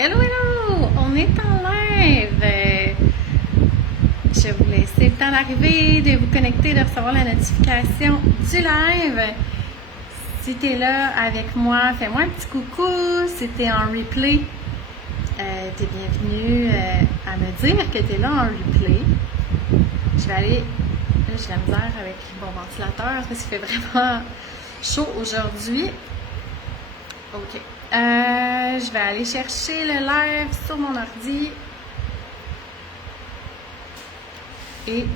Hello, hello! On est en live! Je vais vous laisser le temps d'arriver, de vous connecter, de recevoir la notification du live. Si tu es là avec moi, fais-moi un petit coucou. Si tu es en replay, tu es bienvenue à me dire que tu es là en replay. Je vais aller... Là, j'ai la misère avec mon ventilateur parce qu'il fait vraiment chaud aujourd'hui. OK. Je vais aller chercher le live sur mon ordi. Et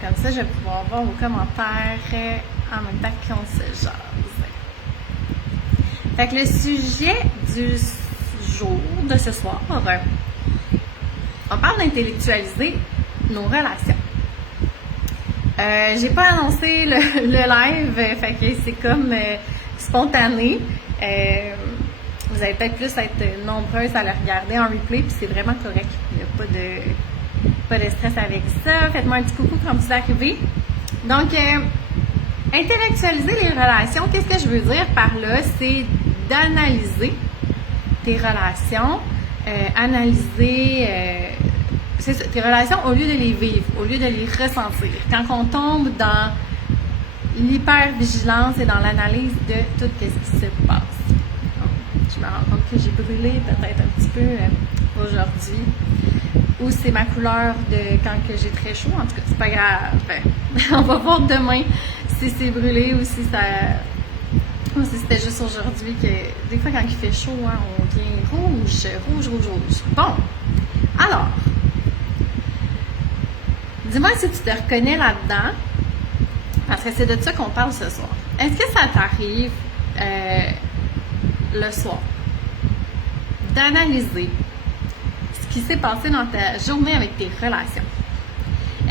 comme ça, je vais pouvoir voir vos commentaires en même temps qu'on se jase. Fait que le sujet du jour, de ce soir, on parle d'intellectualiser nos relations. J'ai pas annoncé le live, fait que c'est comme spontané. Vous allez peut-être plus être nombreuses à le regarder en replay, puis c'est vraiment correct. Il n'y a pas de stress avec ça. Faites-moi un petit coucou quand vous arrivez. Donc, intellectualiser les relations, qu'est-ce que je veux dire par là? C'est d'analyser tes relations, analyser tes relations au lieu de les vivre, au lieu de les ressentir. Quand on tombe dans l'hypervigilance et dans l'analyse de tout ce qui se passe. Je me rends compte que j'ai brûlé peut-être un petit peu aujourd'hui. Ou c'est ma couleur de quand que j'ai très chaud. En tout cas, c'est pas grave. On va voir demain si c'est brûlé ou si c'était juste aujourd'hui que des fois quand il fait chaud, hein, on vient rouge. Bon, alors, dis-moi si tu te reconnais là-dedans, parce que c'est de ça qu'on parle ce soir. Est-ce que ça t'arrive le soir d'analyser ce qui s'est passé dans ta journée avec tes relations?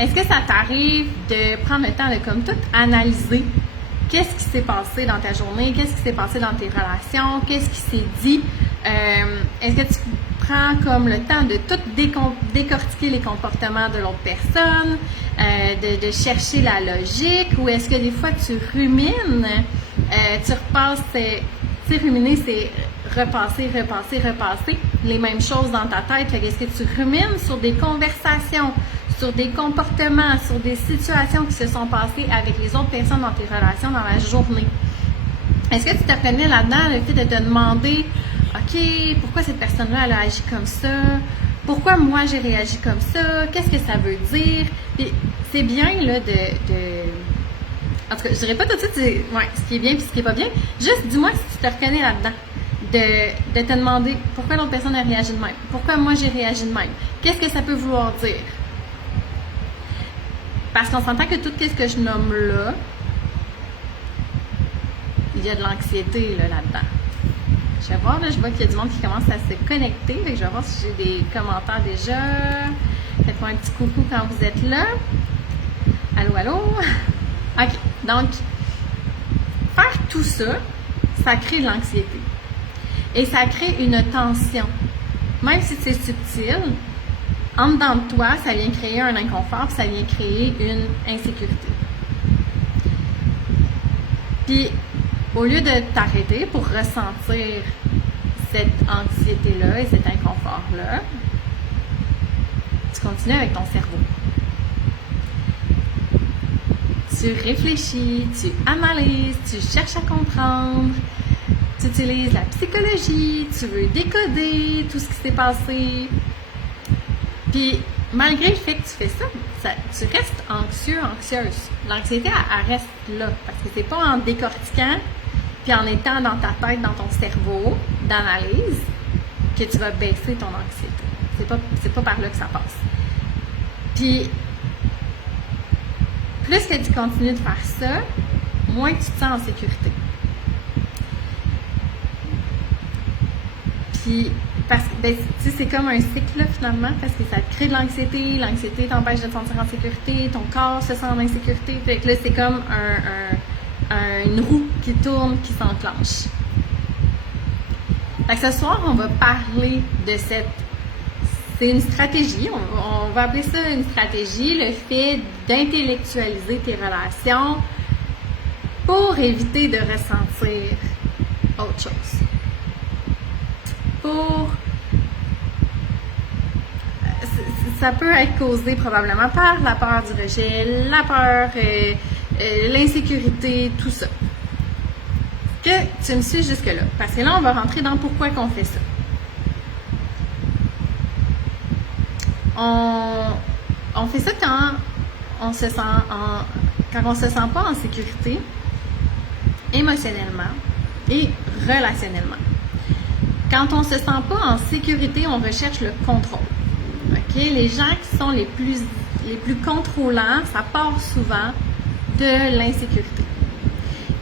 Est-ce que ça t'arrive de prendre le temps de comme tout analyser qu'est-ce qui s'est passé dans ta journée, qu'est-ce qui s'est passé dans tes relations, qu'est-ce qui s'est dit? Est-ce que tu prends comme le temps de tout décortiquer les comportements de l'autre personne, de chercher la logique, ou est-ce que des fois tu rumines, tu repasses, ruminer c'est repasser les mêmes choses dans ta tête. Est-ce que tu rumines sur des conversations, sur des comportements, sur des situations qui se sont passées avec les autres personnes dans tes relations dans la journée? Est-ce que tu te reconnais là-dedans, le fait de te demander OK, pourquoi cette personne-là, elle a agi comme ça? Pourquoi moi, j'ai réagi comme ça? Qu'est-ce que ça veut dire? Puis, c'est bien, là, en tout cas, je dirais pas tout de suite ce qui est bien et ce qui est pas bien. Juste, dis-moi si tu te reconnais là-dedans. De te demander pourquoi l'autre personne a réagi de même? Pourquoi moi, j'ai réagi de même? Qu'est-ce que ça peut vouloir dire? Parce qu'on s'entend que tout ce que je nomme là, il y a de l'anxiété là-dedans. Je vais voir, là, je vois qu'il y a du monde qui commence à se connecter. Fait que je vais voir si j'ai des commentaires déjà. Faites-moi un petit coucou quand vous êtes là. Allô? OK. Donc, faire tout ça, ça crée de l'anxiété. Et ça crée une tension. Même si c'est subtil, en dedans de toi, ça vient créer un inconfort, ça vient créer une insécurité. Puis, au lieu de t'arrêter pour ressentir cette anxiété-là et cet inconfort-là, tu continues avec ton cerveau. Tu réfléchis, tu analyses, tu cherches à comprendre, tu utilises la psychologie, tu veux décoder tout ce qui s'est passé. Puis, malgré le fait que tu fais ça, tu restes anxieuse. L'anxiété, elle reste là. Parce que c'est pas en décortiquant puis en étant dans ta tête, dans ton cerveau d'analyse, que tu vas baisser ton anxiété. C'est pas par là que ça passe. Puis, plus que tu continues de faire ça, moins tu te sens en sécurité. Puis, parce que c'est comme un cycle là, finalement, parce que ça te crée de l'anxiété, l'anxiété t'empêche de te sentir en sécurité, ton corps se sent en insécurité, fait que là c'est comme une roue qui tourne, qui s'enclenche. Fait que ce soir, on va parler de c'est une stratégie, on va appeler ça une stratégie, le fait d'intellectualiser tes relations pour éviter de ressentir autre chose. ça peut être causé probablement par la peur du rejet, la peur, l'insécurité, tout ça. Que tu me suis jusque-là. Parce que là, on va rentrer dans pourquoi qu'on fait ça. On fait ça quand on se sent pas en sécurité émotionnellement et relationnellement. Quand on se sent pas en sécurité, on recherche le contrôle. OK? Les gens qui sont les plus contrôlants, ça part souvent de l'insécurité.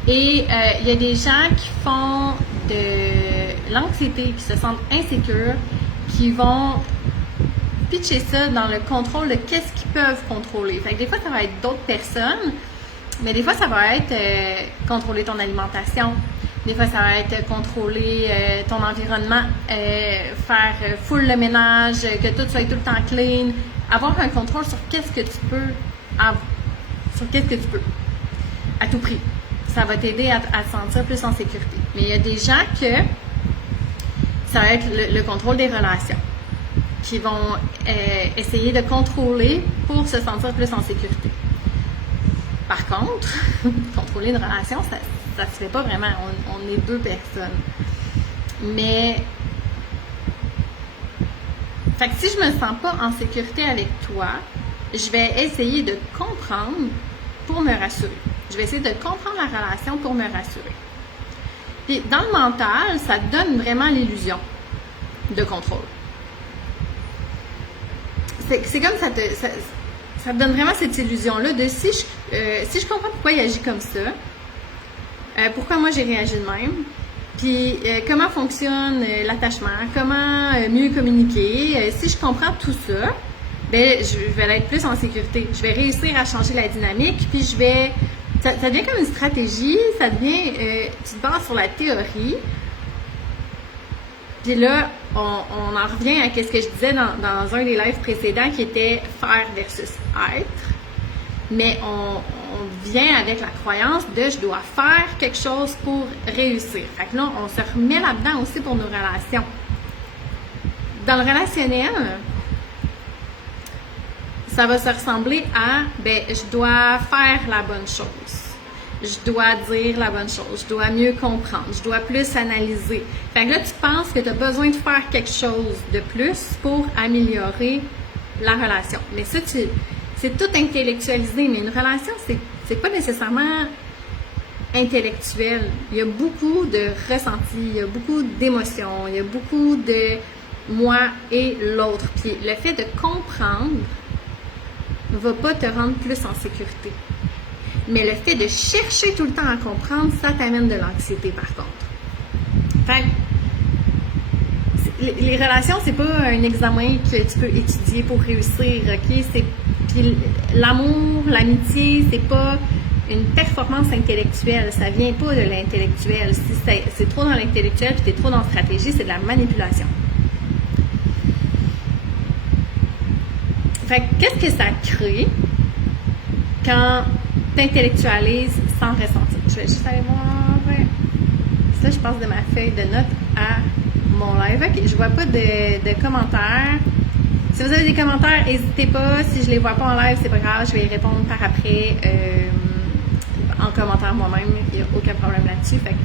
Et il y a des gens qui font de l'anxiété, qui se sentent insécures, qui vont pitcher ça dans le contrôle de qu'est-ce qu'ils peuvent contrôler. Fait que des fois, ça va être d'autres personnes, mais des fois, ça va être contrôler ton alimentation. Des fois, ça va être contrôler ton environnement, faire full le ménage, que tout soit tout le temps clean, avoir un contrôle sur qu'est-ce que tu peux à tout prix. Ça va t'aider à te sentir plus en sécurité. Mais il y a des gens que ça va être le contrôle des relations, qui vont essayer de contrôler pour se sentir plus en sécurité. Par contre, contrôler une relation, ça se fait pas vraiment. On est deux personnes. Mais, fait que si je me sens pas en sécurité avec toi, je vais essayer de comprendre pour me rassurer. Je vais essayer de comprendre la relation pour me rassurer. Puis, dans le mental, ça te donne vraiment l'illusion de contrôle. C'est comme ça te donne vraiment cette illusion-là de si je comprends pourquoi il agit comme ça, pourquoi moi j'ai réagi de même, puis comment fonctionne l'attachement, comment mieux communiquer, si je comprends tout ça, ben je vais être plus en sécurité. Je vais réussir à changer la dynamique, puis ça devient comme une stratégie, ça devient, tu te bases sur la théorie. Puis là, on en revient à ce que je disais dans un des lives précédents qui était faire versus être. Mais on vient avec la croyance de je dois faire quelque chose pour réussir. Fait que là, on se remet là-dedans aussi pour nos relations. Dans le relationnel, ça va se ressembler à je dois faire la bonne chose. Je dois dire la bonne chose, je dois mieux comprendre, je dois plus analyser. Fait que là, tu penses que tu as besoin de faire quelque chose de plus pour améliorer la relation. Mais ça, c'est tout intellectualisé, mais une relation, c'est pas nécessairement intellectuel. Il y a beaucoup de ressentis, il y a beaucoup d'émotions, il y a beaucoup de moi et l'autre. Puis le fait de comprendre ne va pas te rendre plus en sécurité. Mais le fait de chercher tout le temps à comprendre, ça t'amène de l'anxiété par contre. Fait que, les relations, c'est pas un examen que tu peux étudier pour réussir, ok? Puis l'amour, l'amitié, c'est pas une performance intellectuelle, ça vient pas de l'intellectuel. Si c'est trop dans l'intellectuel puis t'es trop dans la stratégie, c'est de la manipulation. Fait que qu'est-ce que ça crée quand t'intellectualises sans ressentir? Je vais juste aller voir. Ça, je passe de ma feuille de notes à mon live. Ok, je vois pas de commentaires. Si vous avez des commentaires, n'hésitez pas. Si je les vois pas en live, c'est pas grave. Je vais y répondre par après en commentaire moi-même. Il n'y a aucun problème là-dessus. Fait que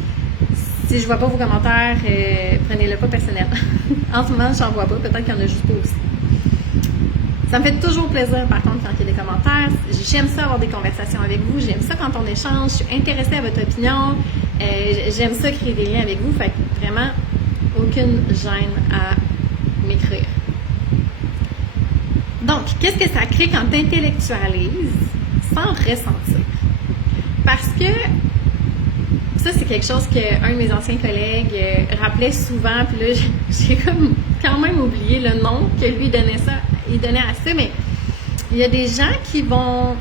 si je vois pas vos commentaires, prenez-le pas personnel. En ce moment, j'en vois pas. Peut-être qu'il y en a juste pas aussi. Ça me fait toujours plaisir, par contre, quand il y a des commentaires. J'aime ça avoir des conversations avec vous. J'aime ça quand on échange. Je suis intéressée à votre opinion. J'aime ça créer des liens avec vous. Fait que vraiment, aucune gêne à m'écrire. Donc, qu'est-ce que ça crée quand tu intellectualises sans ressentir? Parce que ça, c'est quelque chose qu'un de mes anciens collègues rappelait souvent. Puis là, j'ai comme quand même oublié le nom que lui donnait ça. Il donnait à ça, mais il y a des gens qui vont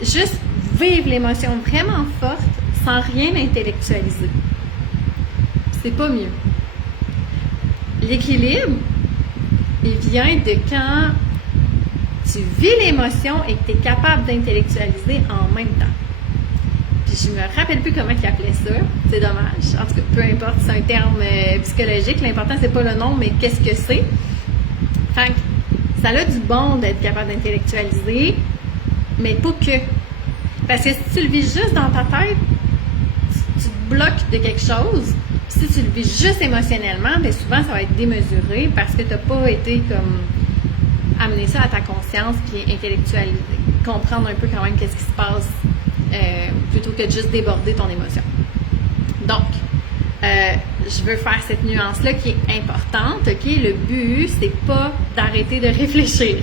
juste vivre l'émotion vraiment forte sans rien intellectualiser. C'est pas mieux. L'équilibre, il vient de quand tu vis l'émotion et que tu es capable d'intellectualiser en même temps. Puis je me rappelle plus comment il appelait ça. C'est dommage. En tout cas, peu importe, c'est un terme psychologique. L'important, c'est pas le nom, mais qu'est-ce que c'est. Fait que ça a du bon d'être capable d'intellectualiser, mais pas que. Parce que si tu le vis juste dans ta tête, tu te bloques de quelque chose. Puis si tu le vis juste émotionnellement, bien souvent, ça va être démesuré parce que tu n'as pas été comme amener ça à ta conscience puis intellectualiser, comprendre un peu quand même qu'est-ce qui se passe plutôt que de juste déborder ton émotion. Donc, je veux faire cette nuance-là qui est importante, OK? Le but, c'est pas d'arrêter de réfléchir.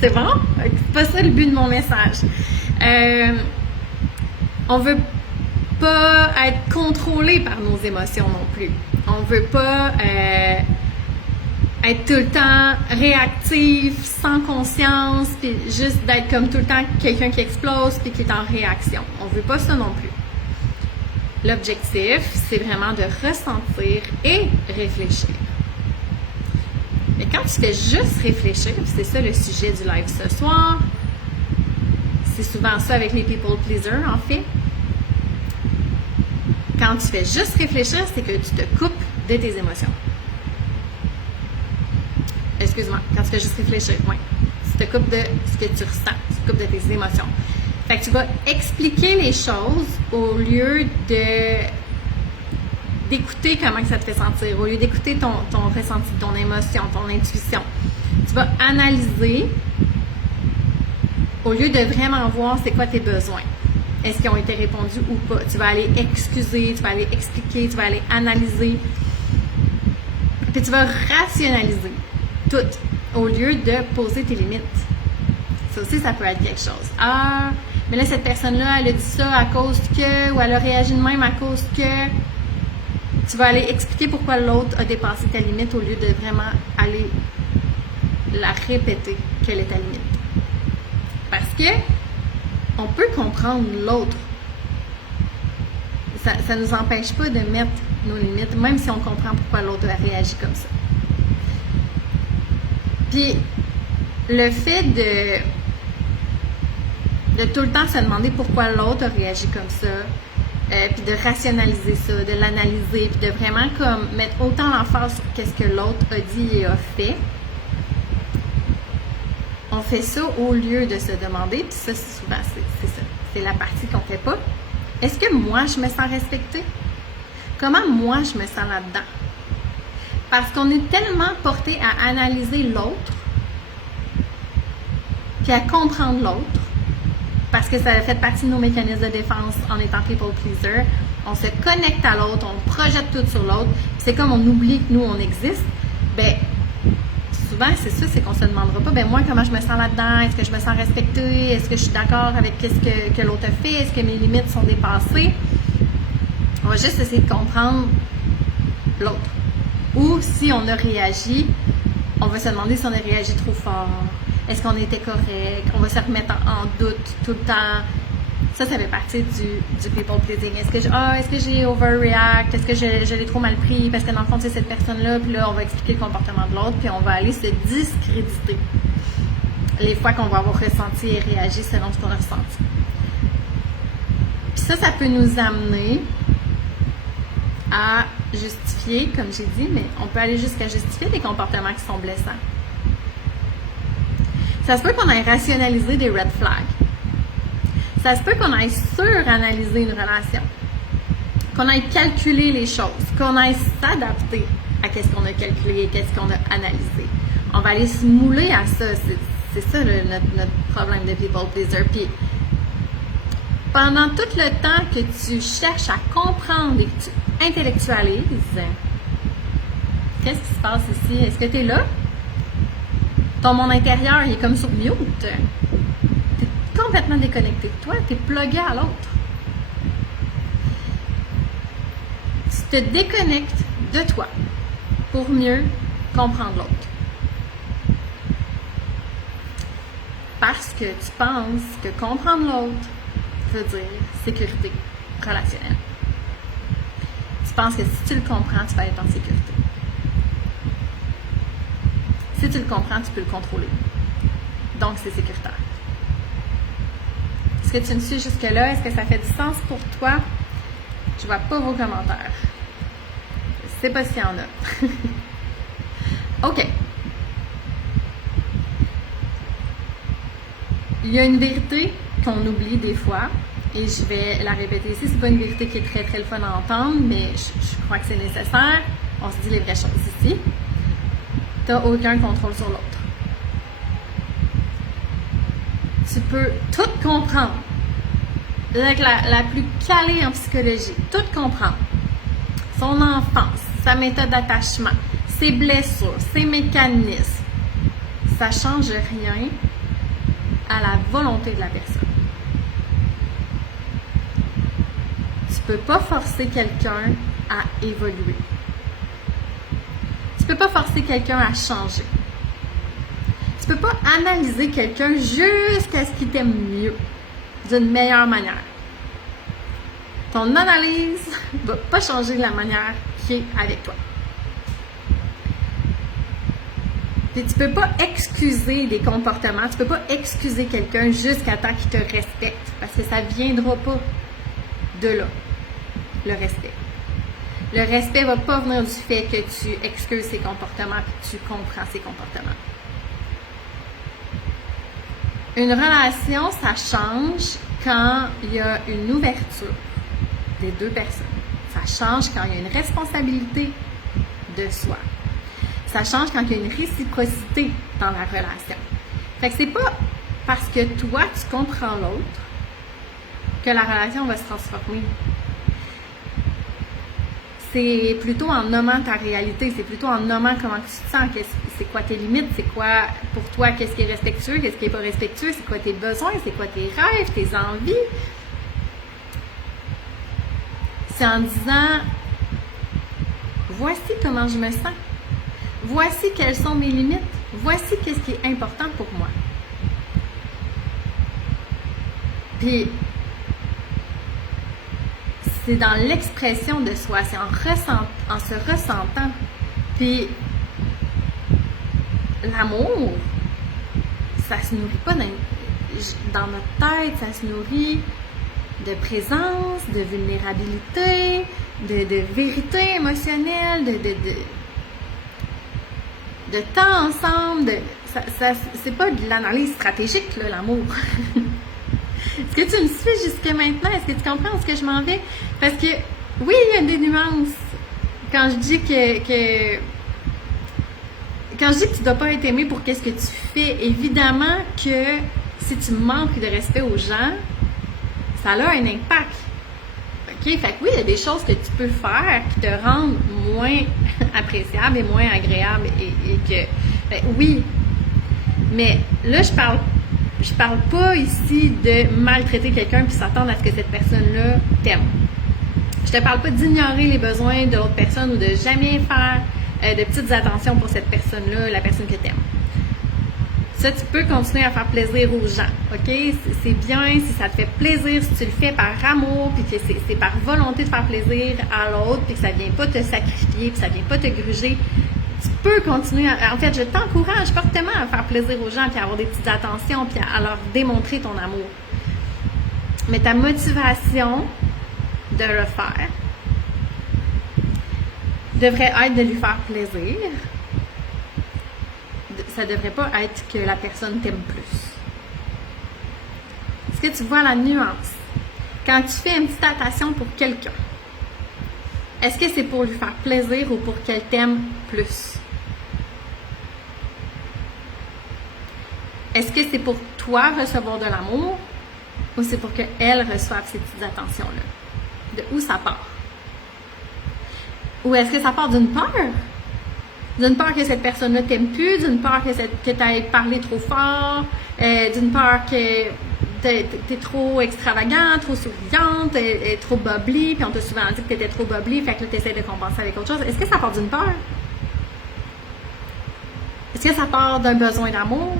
C'est bon? C'est pas ça le but de mon message. On veut pas être contrôlé par nos émotions non plus. On veut pas être tout le temps réactif, sans conscience, puis juste d'être comme tout le temps quelqu'un qui explose puis qui est en réaction. On veut pas ça non plus. L'objectif, c'est vraiment de ressentir et réfléchir. Et quand tu fais juste réfléchir, c'est ça le sujet du live ce soir, c'est souvent ça avec les people pleasers en fait. Quand tu fais juste réfléchir, c'est que tu te coupes de tes émotions. Excuse-moi, quand tu fais juste réfléchir, oui. Tu te coupes de ce que tu ressens, tu te coupes de tes émotions. Fait que tu vas expliquer les choses au lieu d'écouter comment ça te fait sentir, au lieu d'écouter ton ressenti, ton émotion, ton intuition. Tu vas analyser au lieu de vraiment voir c'est quoi tes besoins. Est-ce qu'ils ont été répondus ou pas? Tu vas aller excuser, tu vas aller expliquer, tu vas aller analyser. Puis tu vas rationaliser tout au lieu de poser tes limites. Ça aussi, ça peut être quelque chose. Ah, mais là, cette personne-là, elle a dit ça à cause que, ou elle a réagi de même à cause que. Tu vas aller expliquer pourquoi l'autre a dépassé ta limite au lieu de vraiment aller la répéter quelle est ta limite. Parce que on peut comprendre l'autre. Ça ne nous empêche pas de mettre nos limites, même si on comprend pourquoi l'autre a réagi comme ça. Puis, le fait de tout le temps se demander pourquoi l'autre a réagi comme ça, puis de rationaliser ça, de l'analyser, puis de vraiment comme mettre autant l'emphase sur qu'est-ce que l'autre a dit et a fait, on fait ça au lieu de se demander, puis ça, souvent, c'est ça. C'est la partie qu'on fait pas. Est-ce que moi, je me sens respectée? Comment moi, je me sens là-dedans? Parce qu'on est tellement porté à analyser l'autre, puis à comprendre l'autre, parce que ça fait partie de nos mécanismes de défense en étant people pleaser. On se connecte à l'autre, on projette tout sur l'autre, puis c'est comme on oublie que nous, on existe. Ben, souvent, c'est ça, c'est qu'on se demandera pas, ben moi, comment je me sens là-dedans? Est-ce que je me sens respectée? Est-ce que je suis d'accord avec ce que l'autre a fait? Est-ce que mes limites sont dépassées? On va juste essayer de comprendre l'autre. Ou si on a réagi, on va se demander si on a réagi trop fort. Est-ce qu'on était correct? On va se remettre en doute tout le temps. Ça fait partie du people pleasing. Est-ce que j'ai overreact? Est-ce que je l'ai trop mal pris? Parce que dans le fond, c'est cette personne-là, puis là, on va expliquer le comportement de l'autre, puis on va aller se discréditer les fois qu'on va avoir ressenti et réagi selon ce qu'on a ressenti. Puis ça peut nous amener à justifier, comme j'ai dit, mais on peut aller jusqu'à justifier des comportements qui sont blessants. Ça se peut qu'on aille rationaliser des red flags. Ça se peut qu'on aille suranalyser une relation. Qu'on aille calculer les choses. Qu'on aille s'adapter à qu'est-ce qu'on a calculé et qu'est-ce qu'on a analysé. On va aller se mouler à ça. C'est ça notre problème de people pleaser. Puis, pendant tout le temps que tu cherches à comprendre et que tu intellectualises, qu'est-ce qui se passe ici? Est-ce que tu es là? Ton monde intérieur, il est comme sur mute. Tu es complètement déconnecté de toi. Tu es plugué à l'autre. Tu te déconnectes de toi pour mieux comprendre l'autre. Parce que tu penses que comprendre l'autre veut dire sécurité relationnelle. Tu penses que si tu le comprends, tu vas être en sécurité. Si tu le comprends, tu peux le contrôler. Donc, c'est sécuritaire. Est-ce que tu me suis jusque-là? Est-ce que ça fait du sens pour toi? Je vois pas vos commentaires. Je sais pas s'il y en a. OK. Il y a une vérité qu'on oublie des fois, et je vais la répéter ici. C'est pas une vérité qui est très très le fun à entendre, mais je crois que c'est nécessaire. On se dit les vraies choses ici. Tu n'as aucun contrôle sur l'autre. Tu peux tout comprendre. Avec la plus calée en psychologie, tout comprendre. Son enfance, sa méthode d'attachement, ses blessures, ses mécanismes. Ça ne change rien à la volonté de la personne. Tu ne peux pas forcer quelqu'un à évoluer. Tu ne peux pas forcer quelqu'un à changer. Tu ne peux pas analyser quelqu'un jusqu'à ce qu'il t'aime mieux, d'une meilleure manière. Ton analyse ne va pas changer la manière qui est avec toi. Et tu ne peux pas excuser des comportements, tu ne peux pas excuser quelqu'un jusqu'à temps qu'il te respecte, parce que ça ne viendra pas de là, le respect. Le respect ne va pas venir du fait que tu excuses ses comportements et que tu comprends ses comportements. Une relation, ça change quand il y a une ouverture des deux personnes. Ça change quand il y a une responsabilité de soi. Ça change quand il y a une réciprocité dans la relation. Fait que c'est pas parce que toi, tu comprends l'autre que la relation va se transformer. C'est plutôt en nommant ta réalité, c'est plutôt en nommant comment tu te sens, c'est quoi tes limites, c'est quoi pour toi, qu'est-ce qui est respectueux, qu'est-ce qui n'est pas respectueux, c'est quoi tes besoins, c'est quoi tes rêves, tes envies. C'est en disant, voici comment je me sens, voici quelles sont mes limites, voici qu'est-ce qui est important pour moi. Puis, c'est dans l'expression de soi, c'est en se ressentant. Puis, l'amour, ça se nourrit pas dans notre tête, ça se nourrit de présence, de vulnérabilité, de vérité émotionnelle, de temps ensemble. C'est pas de l'analyse stratégique, là, l'amour. Est-ce que tu me suis jusque maintenant? Est-ce que tu comprends où est-ce que je m'en vais? Parce que, oui, il y a des nuances. Quand je dis que tu ne dois pas être aimé pour qu'est-ce que tu fais, évidemment que si tu manques de respect aux gens, ça a un impact. OK? Fait que oui, il y a des choses que tu peux faire qui te rendent moins appréciable et moins agréable et que, ben, oui. Mais là, je parle pas ici de maltraiter quelqu'un puis s'attendre à ce que cette personne-là t'aime. Je te parle pas d'ignorer les besoins de l'autre personne ou de jamais faire de petites attentions pour cette personne-là, la personne que t'aimes. Ça, tu peux continuer à faire plaisir aux gens, OK? C'est bien si ça te fait plaisir, si tu le fais par amour, puis que c'est par volonté de faire plaisir à l'autre, puis que ça vient pas te sacrifier, puis ça vient pas te gruger. Tu peux continuer, en fait, je t'encourage fortement à faire plaisir aux gens, puis à avoir des petites attentions, puis à leur démontrer ton amour. Mais ta motivation de le faire devrait être de lui faire plaisir. Ça devrait pas être que la personne t'aime plus. Est-ce que tu vois la nuance? Quand tu fais une petite attention pour quelqu'un, est-ce que c'est pour lui faire plaisir ou pour qu'elle t'aime plus? Est-ce que c'est pour toi recevoir de l'amour ou c'est pour qu'elle reçoive ces petites attentions-là? De où ça part? Ou est-ce que ça part d'une peur? D'une peur que cette personne-là t'aime plus, d'une peur que tu aies parlé trop fort, d'une peur que t'es trop extravagant, trop souriante, trop bubbly, puis on t'a souvent dit que t'étais trop bubbly, fait que là t'essaies de compenser avec autre chose. Est-ce que ça part d'une peur? Est-ce que ça part d'un besoin d'amour?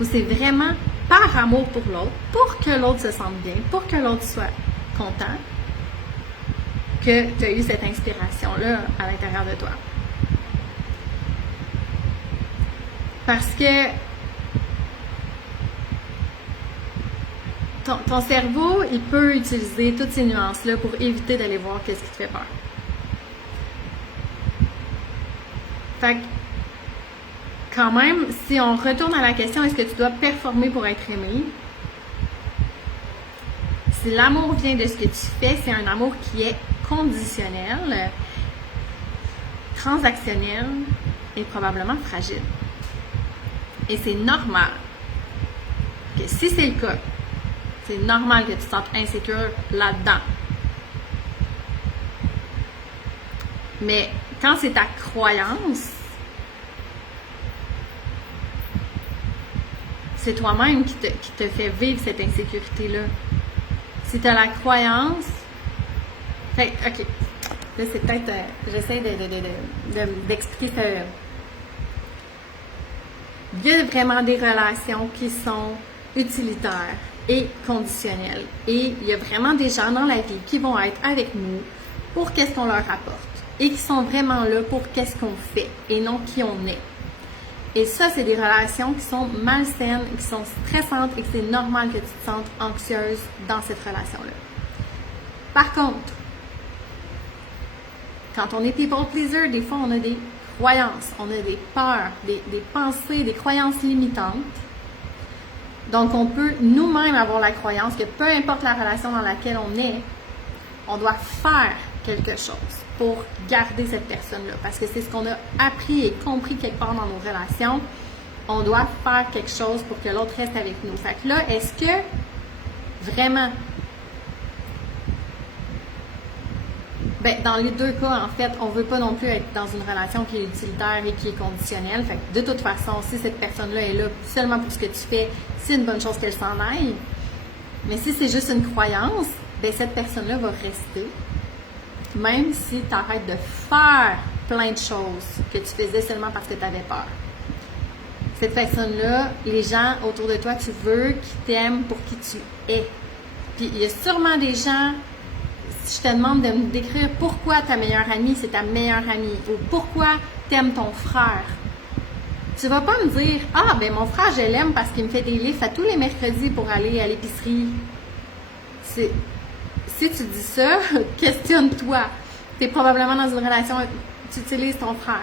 Ou c'est vraiment par amour pour l'autre, pour que l'autre se sente bien, pour que l'autre soit content, que tu as eu cette inspiration-là à l'intérieur de toi? Parce que ton cerveau, il peut utiliser toutes ces nuances-là pour éviter d'aller voir qu'est-ce qui te fait peur. Fait que, quand même, si on retourne à la question, est-ce que tu dois performer pour être aimé? Si l'amour vient de ce que tu fais, c'est un amour qui est conditionnel, transactionnel et probablement fragile. Et c'est normal que si c'est le cas, c'est normal que tu te sentes insécure là-dedans. Mais quand c'est ta croyance, c'est toi-même qui te fait vivre cette insécurité-là. Si tu as la croyance... Fait, OK. Là, c'est peut-être... j'essaie d'expliquer ça. Il y a vraiment des relations qui sont utilitaires et conditionnelles. Et il y a vraiment des gens dans la vie qui vont être avec nous pour qu'est-ce qu'on leur apporte. Et qui sont vraiment là pour qu'est-ce qu'on fait et non qui on est. Et ça, c'est des relations qui sont malsaines, qui sont stressantes et que c'est normal que tu te sentes anxieuse dans cette relation-là. Par contre, quand on est people pleaser, des fois, on a des croyances, on a des peurs, des pensées, des croyances limitantes. Donc, on peut nous-mêmes avoir la croyance que peu importe la relation dans laquelle on est, on doit faire quelque chose pour garder cette personne-là. Parce que c'est ce qu'on a appris et compris quelque part dans nos relations. On doit faire quelque chose pour que l'autre reste avec nous. Fait que là, est-ce que vraiment... Ben, dans les deux cas, en fait, on ne veut pas non plus être dans une relation qui est utilitaire et qui est conditionnelle. Fait que de toute façon, si cette personne-là est là seulement pour ce que tu fais, c'est une bonne chose qu'elle s'en aille. Mais si c'est juste une croyance, ben cette personne-là va rester. Même si tu arrêtes de faire plein de choses que tu faisais seulement parce que tu avais peur. Cette personne-là, les gens autour de toi, tu veux qu'ils t'aiment pour qui tu es. Puis il y a sûrement des gens, si je te demande de me décrire pourquoi ta meilleure amie, c'est ta meilleure amie, ou pourquoi tu aimes ton frère, tu vas pas me dire « Ah, ben mon frère, je l'aime parce qu'il me fait des livres à tous les mercredis pour aller à l'épicerie. » Si tu dis ça, questionne-toi. Tu es probablement dans une relation, tu utilises ton frère.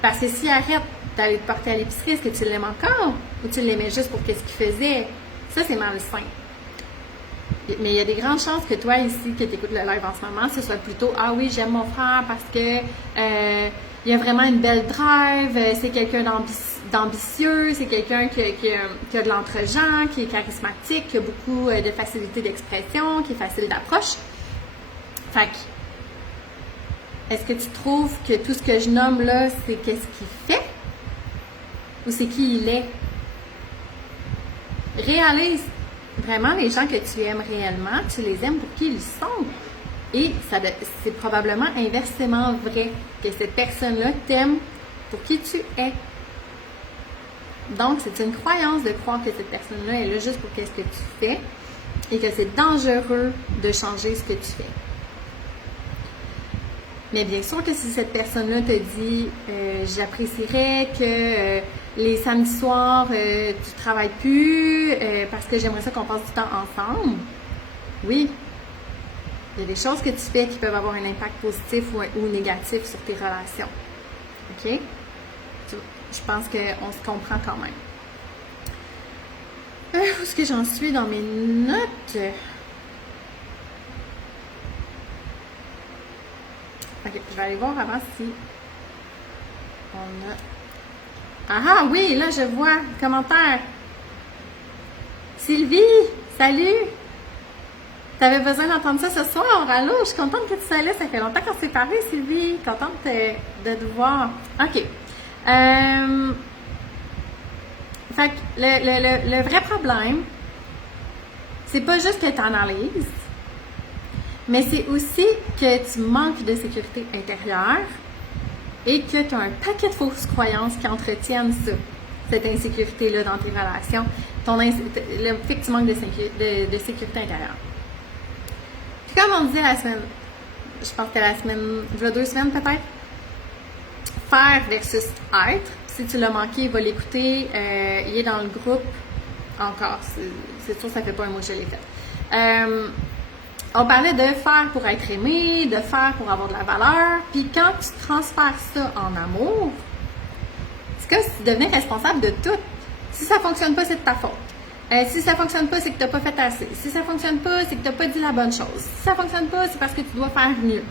Parce que s'il arrête d'aller te porter à l'épicerie, est-ce que tu l'aimes encore? Ou tu l'aimais juste pour ce qu'il faisait? Ça, c'est malsain. Mais il y a des grandes chances que toi, ici, que tu écoutes le live en ce moment, ce soit plutôt « Ah oui, j'aime mon frère parce que il a vraiment une belle drive, c'est quelqu'un d'ambitieux, c'est quelqu'un qui a de l'entre-gens, qui est charismatique, qui a beaucoup de facilité d'expression, qui est facile d'approche. » Fait que, est-ce que tu trouves que tout ce que je nomme là, c'est qu'est-ce qu'il fait? Ou c'est qui il est? Réalise vraiment les gens que tu aimes réellement, tu les aimes pour qui ils sont. Et c'est probablement inversement vrai que cette personne-là t'aime pour qui tu es. Donc, c'est une croyance de croire que cette personne-là est là juste pour qu'est-ce que tu fais et que c'est dangereux de changer ce que tu fais. Mais bien sûr que si cette personne-là te dit j'apprécierais que les samedis soirs tu travailles plus parce que j'aimerais ça qu'on passe du temps ensemble, oui, il y a des choses que tu fais qui peuvent avoir un impact positif ou négatif sur tes relations. OK? Je pense qu'on se comprend quand même. Où est-ce que j'en suis dans mes notes? Ok, je vais aller voir avant si on a... Ah oui, là je vois, commentaire. Sylvie, salut! T'avais besoin d'entendre ça ce soir. Allô, je suis contente que tu sois là. Ça fait longtemps qu'on s'est parlé, Sylvie. Contente de te voir. OK. Fait que le vrai problème, c'est pas juste que tu analyses, mais c'est aussi que tu manques de sécurité intérieure et que tu as un paquet de fausses croyances qui entretiennent ça, cette insécurité-là dans tes relations, le fait que tu manques de sécurité intérieure. Puis comme on disait la semaine, je pense que il y a 2 semaines peut-être, faire versus être. Si tu l'as manqué, va l'écouter. Il est dans le groupe encore. C'est sûr, ça fait pas un mois que je l'ai fait. On parlait de faire pour être aimé, de faire pour avoir de la valeur. Puis quand tu transfères ça en amour, c'est comme si tu devenais responsable de tout. Si ça fonctionne pas, c'est de ta faute. Si ça fonctionne pas, c'est que tu n'as pas fait assez. Si ça fonctionne pas, c'est que tu n'as pas dit la bonne chose. Si ça fonctionne pas, c'est parce que tu dois faire mieux.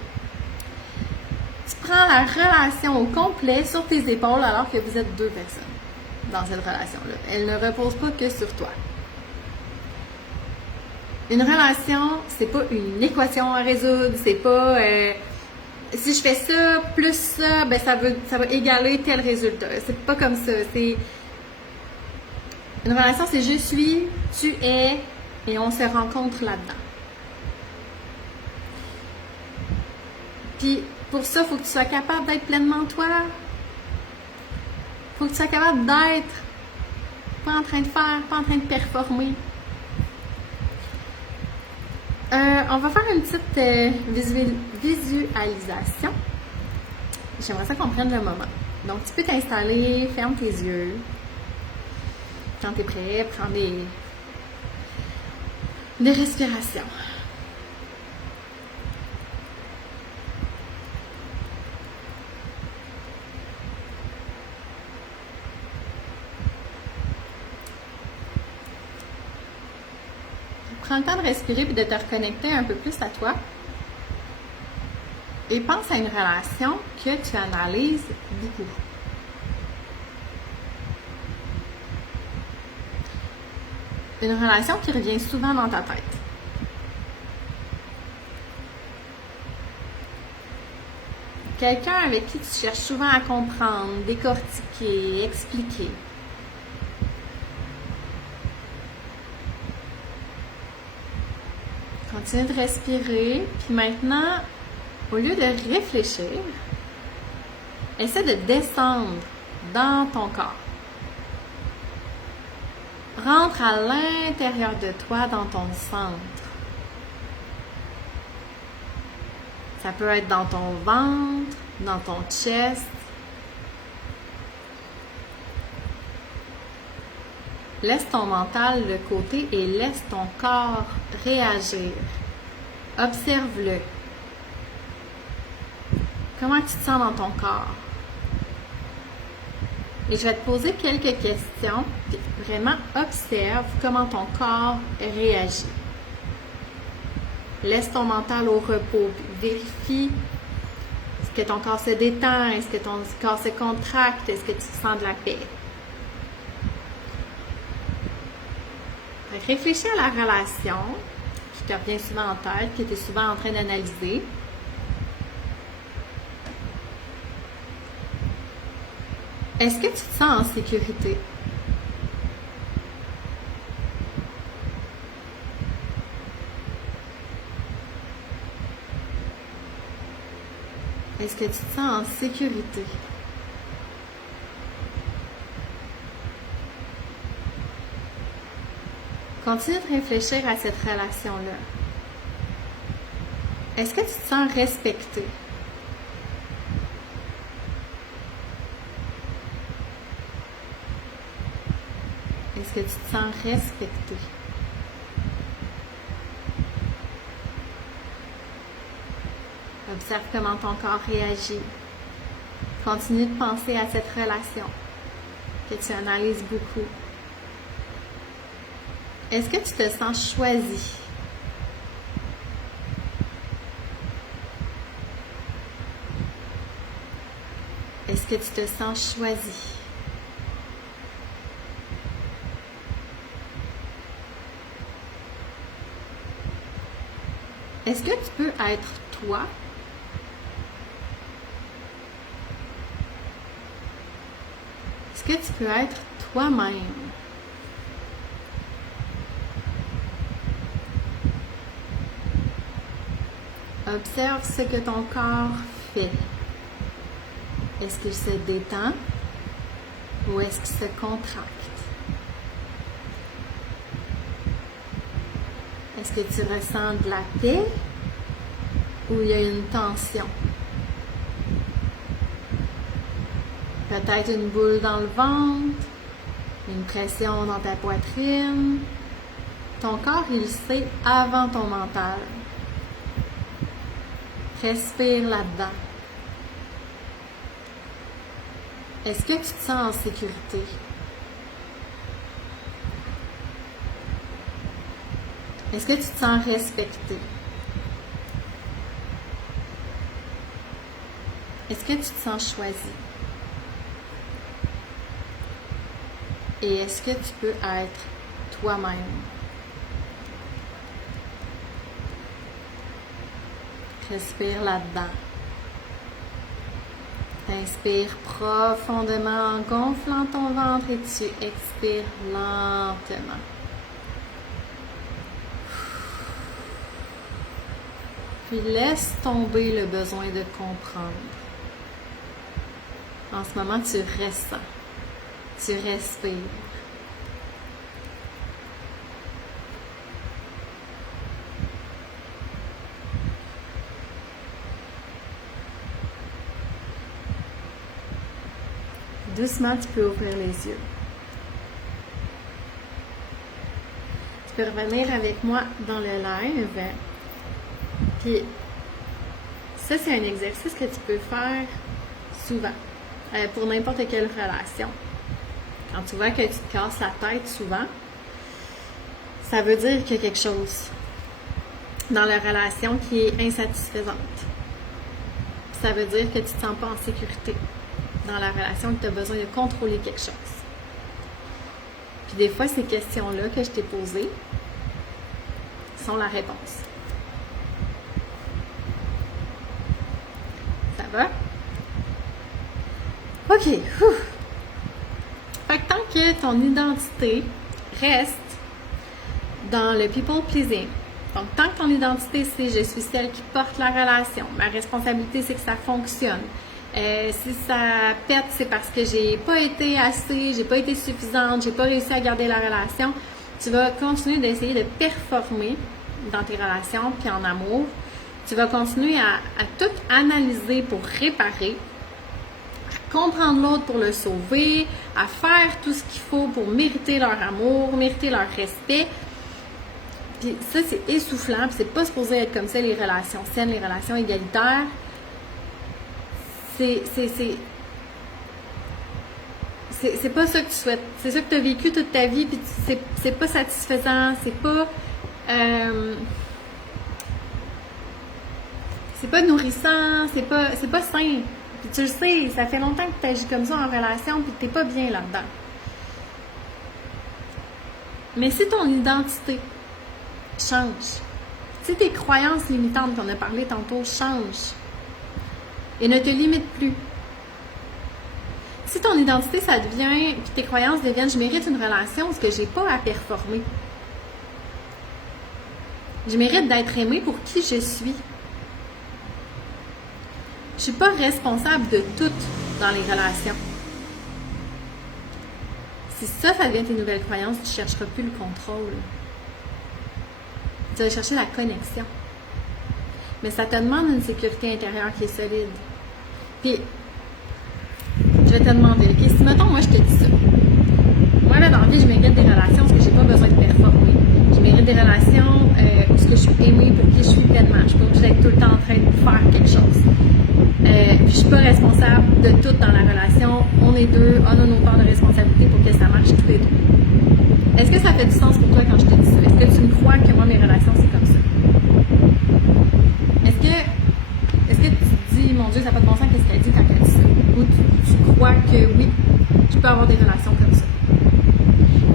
Tu prends la relation au complet sur tes épaules alors que vous êtes deux personnes dans cette relation-là. Elle ne repose pas que sur toi. Une relation, c'est pas une équation à résoudre, c'est pas si je fais ça plus ça, ben ça va égaler tel résultat. C'est pas comme ça. C'est une relation, c'est je suis, tu es, et on se rencontre là-dedans. Puis pour ça, il faut que tu sois capable d'être pleinement toi. Il faut que tu sois capable d'être, pas en train de faire, pas en train de performer. On va faire une petite visualisation. J'aimerais ça qu'on prenne le moment. Donc, tu peux t'installer, ferme tes yeux. Quand tu es prêt, prends des respirations. Prends le temps de respirer et de te reconnecter un peu plus à toi. Et pense à une relation que tu analyses beaucoup. Une relation qui revient souvent dans ta tête. Quelqu'un avec qui tu cherches souvent à comprendre, décortiquer, expliquer. Continue de respirer, puis maintenant, au lieu de réfléchir, essaie de descendre dans ton corps. Rentre à l'intérieur de toi, dans ton centre. Ça peut être dans ton ventre, dans ton chest. Laisse ton mental de côté et laisse ton corps réagir. Observe-le. Comment tu te sens dans ton corps? Et je vais te poser quelques questions. Puis vraiment, observe comment ton corps réagit. Laisse ton mental au repos. Puis vérifie. Est-ce que ton corps se détend? Est-ce que ton corps se contracte? Est-ce que tu sens de la paix? Réfléchis à la relation qui te revient souvent en tête, que tu es souvent en train d'analyser. Est-ce que tu te sens en sécurité? Est-ce que tu te sens en sécurité? Continue de réfléchir à cette relation-là. Est-ce que tu te sens respecté? Est-ce que tu te sens respecté? Observe comment ton corps réagit. Continue de penser à cette relation que tu analyses beaucoup. Est-ce que tu te sens choisi? Est-ce que tu te sens choisi? Est-ce que tu peux être toi? Est-ce que tu peux être toi-même? Observe ce que ton corps fait. Est-ce qu'il se détend ou est-ce qu'il se contracte? Est-ce que tu ressens de la paix ou il y a une tension? Peut-être une boule dans le ventre, une pression dans ta poitrine. Ton corps, il le sait avant ton mental. Respire là-dedans. Est-ce que tu te sens en sécurité? Est-ce que tu te sens respecté? Est-ce que tu te sens choisi? Et est-ce que tu peux être toi-même? Respire là-dedans. Inspire profondément en gonflant ton ventre et tu expires lentement. Puis laisse tomber le besoin de comprendre. En ce moment, tu ressens, tu respires. Doucement, tu peux ouvrir les yeux. Tu peux revenir avec moi dans le live. Puis, ça, c'est un exercice que tu peux faire souvent, pour n'importe quelle relation. Quand tu vois que tu te casses la tête souvent, ça veut dire qu'il y a quelque chose dans la relation qui est insatisfaisante. Ça veut dire que tu ne te sens pas en sécurité dans la relation, que tu as besoin de contrôler quelque chose. Puis des fois, ces questions-là que je t'ai posées sont la réponse. Ça va? OK. Fait que tant que ton identité reste dans le people pleasing, donc tant que ton identité c'est je suis celle qui porte la relation, ma responsabilité c'est que ça fonctionne. Si ça pète, c'est parce que j'ai pas été assez, j'ai pas été suffisante, j'ai pas réussi à garder la relation. Tu vas continuer d'essayer de performer dans tes relations puis en amour. Tu vas continuer à tout analyser pour réparer, à comprendre l'autre pour le sauver, à faire tout ce qu'il faut pour mériter leur amour, mériter leur respect. Puis ça, c'est essoufflant, puis c'est pas supposé être comme ça, les relations saines, les relations égalitaires. C'est pas ça que tu souhaites. C'est ça que tu as vécu toute ta vie, puis c'est pas satisfaisant, c'est pas nourrissant, c'est pas sain. Puis tu le sais, ça fait longtemps que tu agis comme ça en relation, puis que t'es pas bien là-dedans. Mais si ton identité change, si tes croyances limitantes qu'on a parlé tantôt changent, et ne te limite plus. Si ton identité, ça devient, puis tes croyances deviennent, je mérite une relation parce que j'ai pas à performer. Je mérite d'être aimée pour qui je suis. Je suis pas responsable de tout dans les relations. Si ça devient tes nouvelles croyances, tu chercheras plus le contrôle. Tu vas chercher la connexion. Mais ça te demande une sécurité intérieure qui est solide. Puis, je vais te demander, OK, si mettons, moi, je te dis ça. Moi, là, dans la vie, je mérite des relations parce que j'ai pas besoin de performer. Je mérite des relations parce que je suis aimée pour qui je suis pleinement. Je suis pas obligée d'être tout le temps en train de faire quelque chose. Puis, je suis pas responsable de tout dans la relation. On est deux, on a nos parts de responsabilité pour que ça marche tous les deux. Est-ce que ça fait du sens pour toi quand je te dis ça? Est-ce que tu me crois que moi, mes relations, c'est comme ça? Est-ce que tu te dis, mon Dieu, ça n'a pas de bon sens, qu'est-ce qu'elle dit quand elle dit ça? Ou tu crois que oui, je peux avoir des relations comme ça?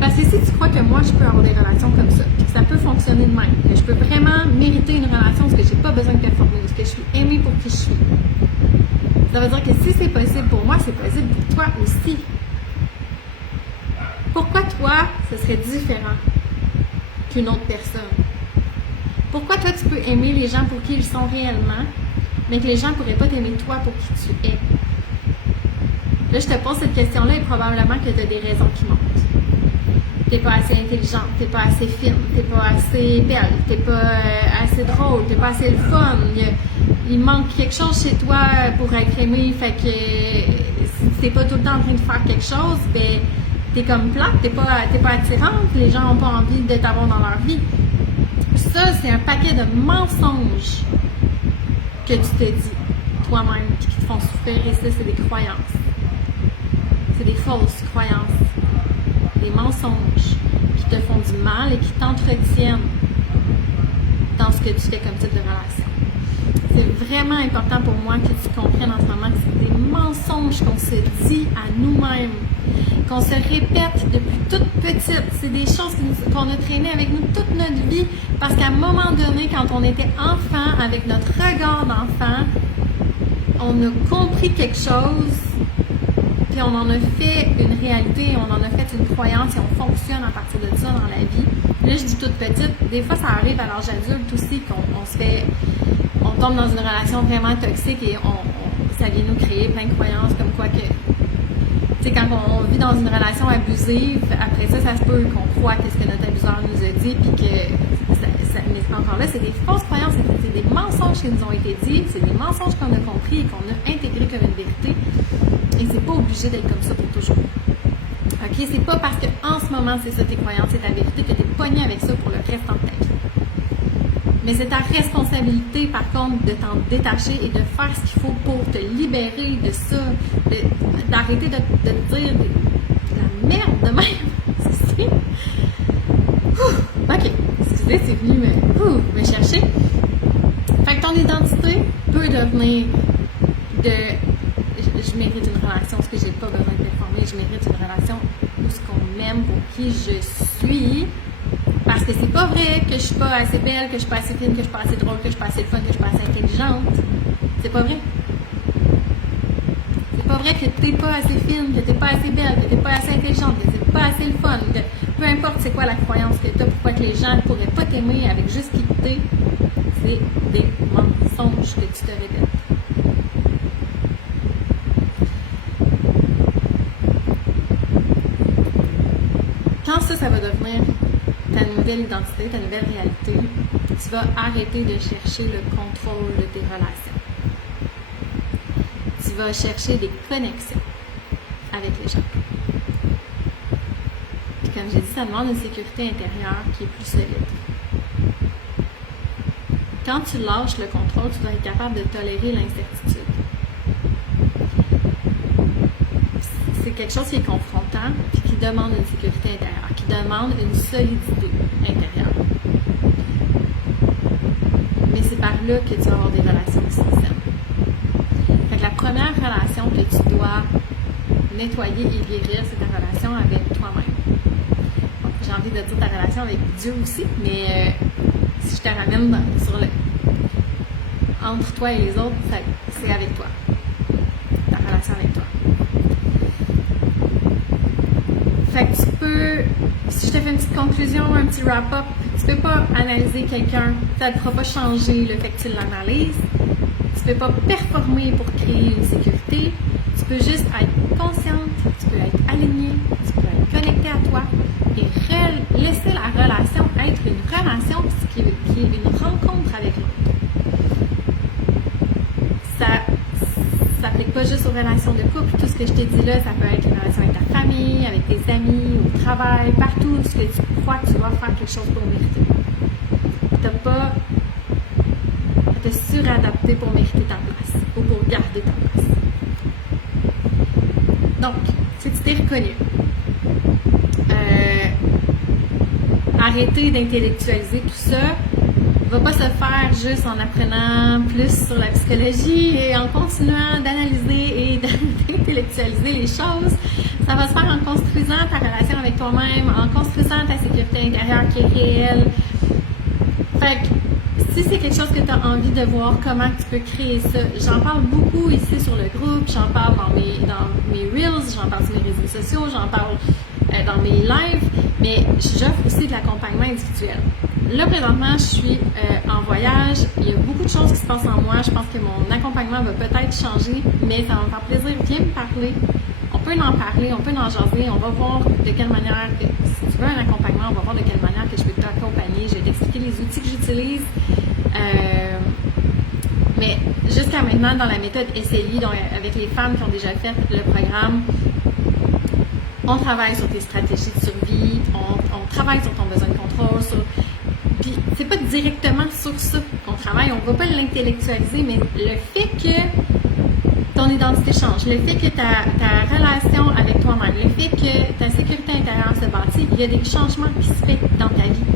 Parce que si tu crois que moi, je peux avoir des relations comme ça, que ça peut fonctionner de même, que je peux vraiment mériter une relation parce que j'ai pas besoin de performer, parce que je suis aimée pour qui je suis, ça veut dire que si c'est possible pour moi, c'est possible pour toi aussi. Pourquoi toi, ce serait différent qu'une autre personne? Pourquoi toi, tu peux aimer les gens pour qui ils sont réellement, mais que les gens ne pourraient pas t'aimer toi pour qui tu es? Là, je te pose cette question-là et probablement que tu as des raisons qui montent. T'es pas assez intelligente, t'es pas assez fine, t'es pas assez belle, t'es pas assez drôle, t'es pas assez le fun. Il manque quelque chose chez toi pour être aimé, fait que si t'es pas tout le temps en train de faire quelque chose, ben t'es comme plate, t'es pas attirante, les gens n'ont pas envie de t'avoir dans leur vie. Ça, c'est un paquet de mensonges que tu te dis toi-même qui te font souffrir, et ça, c'est des croyances. C'est des fausses croyances, des mensonges qui te font du mal et qui t'entretiennent dans ce que tu fais comme type de relation. C'est vraiment important pour moi que tu comprennes en ce moment que c'est des mensonges qu'on se dit à nous-mêmes, qu'on se répète depuis toute petite. C'est des choses qu'on a traînées avec nous toute notre vie parce qu'à un moment donné, quand on était enfant, avec notre regard d'enfant, on a compris quelque chose, puis on en a fait une réalité, on en a fait une croyance et on fonctionne à partir de ça dans la vie. Là, je dis toute petite, des fois ça arrive à l'âge adulte aussi on tombe dans une relation vraiment toxique et ça vient nous créer plein de croyances comme quoi que, tu sais, quand on vit dans une relation abusive, après ça se peut qu'on croit qu'est-ce que notre abuseur nous a dit, puis que, mais encore là, c'est des fausses croyances, c'est des mensonges qui nous ont été dits, c'est des mensonges qu'on a compris et qu'on a intégrés comme une vérité, et c'est pas obligé d'être comme ça pour toujours. Ok, c'est pas parce qu'en ce moment c'est ça tes croyances, c'est ta vérité que t'es pogné avec ça pour le restant de ta vie. Mais c'est ta responsabilité, par contre, de t'en détacher et de faire ce qu'il faut pour te libérer de ça, d'arrêter de te dire de la merde de même. Ok, excusez, c'est venu me chercher. Fait que ton identité peut devenir de je mérite une relation parce que j'ai pas besoin de performer, je mérite une relation où ce qu'on m'aime pour qui je suis. Parce que c'est pas vrai que je suis pas assez belle, que je suis pas assez fine, que je suis pas assez drôle, que je suis pas assez fun, que je suis pas assez intelligente. C'est pas vrai. C'est pas vrai que t'es pas assez fine, que t'es pas assez belle, que t'es pas assez intelligente, que t'es pas assez le fun, que peu importe c'est quoi la croyance que t'as, pourquoi que les gens pourraient pas t'aimer avec juste qui t'es, c'est des mensonges que tu te répètes. Quand ça va devenir ta nouvelle identité, ta nouvelle réalité, tu vas arrêter de chercher le contrôle de tes relations. Tu vas chercher des connexions avec les gens. Puis comme j'ai dit, ça demande une sécurité intérieure qui est plus solide. Quand tu lâches le contrôle, tu dois être capable de tolérer l'incertitude. C'est quelque chose qui est confrontant et qui demande une sécurité intérieure, qui demande une solidité intérieure. Mais c'est par là que tu vas avoir des relations qui sont saines. Fait que la première relation que tu dois nettoyer et guérir, c'est ta relation avec toi-même. Donc, j'ai envie de dire ta relation avec Dieu aussi, mais si je te ramène entre toi et les autres, c'est avec toi. Ta relation avec toi. Fait que tu peux, si je te fais une petite conclusion, un petit wrap-up, tu peux pas analyser quelqu'un, ça ne te fera pas changer le fait que tu l'analyses. Tu peux pas performer pour créer une sécurité. Tu peux juste être consciente, tu peux être alignée, tu peux être connecté à toi et laisser la relation être une relation qui est une rencontre avec l'autre. Ça s'applique pas juste aux relations de couple. Tout ce que je te dis là, ça peut être une relation avec ta famille, avec tes amis, au travail, partout où tu crois que tu dois faire quelque chose pour mériter. T'as pas à te suradapter pour mériter ta place ou pour garder ta place. Donc, si tu t'es reconnu, arrêter d'intellectualiser tout ça va pas se faire juste en apprenant plus sur la psychologie et en continuant d'analyser et d'intellectualiser les choses. Ça va se faire en construisant ta relation avec toi-même, en construisant ta sécurité intérieure qui est réelle. Fait que si c'est quelque chose que tu as envie de voir, comment tu peux créer ça, j'en parle beaucoup ici sur le groupe, j'en parle dans mes Reels, j'en parle sur mes réseaux sociaux, j'en parle dans mes lives, mais j'offre aussi de l'accompagnement individuel. Là, présentement, je suis en voyage. Il y a beaucoup de choses qui se passent en moi. Je pense que mon accompagnement va peut-être changer, mais ça va me faire plaisir. Viens me parler. On peut en parler, on peut en jaser. On va voir de quelle manière, si tu veux un accompagnement, on va voir de quelle manière que je peux t'accompagner. Je vais t'expliquer les outils que j'utilise. Mais jusqu'à maintenant, dans la méthode SLI, donc avec les femmes qui ont déjà fait le programme, On travaille sur tes stratégies de survie, on travaille sur ton besoin de contrôle, puis c'est pas directement sur ça qu'on travaille, on va pas l'intellectualiser, mais le fait que ton identité change, le fait que ta relation avec toi-même, le fait que ta sécurité intérieure se bâtit, il y a des changements qui se font dans ta vie.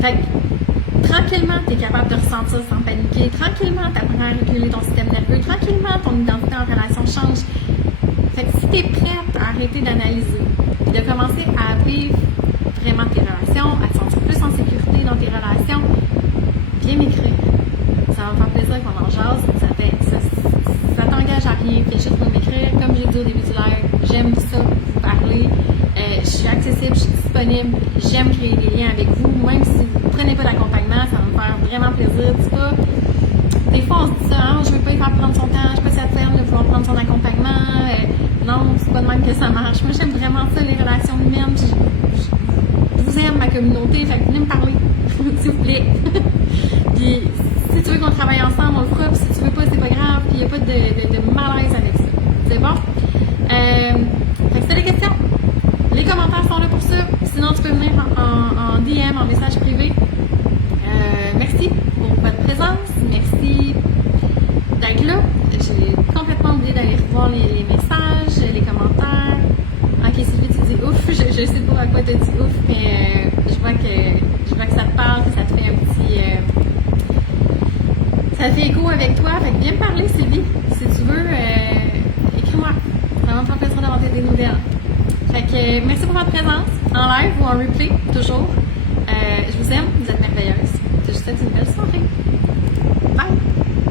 Fait que, tranquillement, tu es capable de ressentir sans paniquer. Tranquillement, tu apprends à réguler ton système nerveux. Tranquillement, ton identité en relation change. Fait que si tu es prête à arrêter d'analyser, de commencer à vivre vraiment tes relations, à te sentir plus en sécurité dans tes relations, viens m'écrire. Ça va me faire plaisir qu'on en jase. Ça t'engage à rien. Fais juste m'écrire. Comme j'ai dit au début du live, j'aime ça, vous parler. Je suis accessible, je suis disponible. J'aime créer des liens avec vous. Même si vous ne prenez pas d'accompagnement, ça va me faire vraiment plaisir. Des fois, on se dit ça, hein, je ne veux pas y faire prendre son temps, je ne sais pas si à terme de vouloir prendre son accompagnement. Non, c'est pas de même que ça marche. Moi, j'aime vraiment ça, les relations humaines. Je vous aime, ma communauté. Fait que venez me parler, s'il vous plaît. Puis, si tu veux qu'on travaille ensemble, on le fera. Puis, si tu veux pas, c'est pas grave. Puis, il n'y a pas de malaise avec ça. C'est bon? Fait que c'est les questions. Les commentaires sont là pour ça. Sinon, tu peux venir en DM, en message privé. Merci pour votre présence. Merci d'être là. J'ai complètement oublié d'aller revoir les messages, les commentaires. Ok, Sylvie, tu dis ouf. Je sais pas à quoi tu dis ouf, mais je vois que ça te parle, que ça te fait un petit... ça fait écho avec toi. Fait que viens me parler, Sylvie. Si tu veux, écris-moi. Ça va me faire plaisir d'avoir des nouvelles. Fait que merci pour votre présence, en live ou en replay, toujours. Je vous aime, vous êtes merveilleuses. Je vous souhaite une belle soirée. Bye!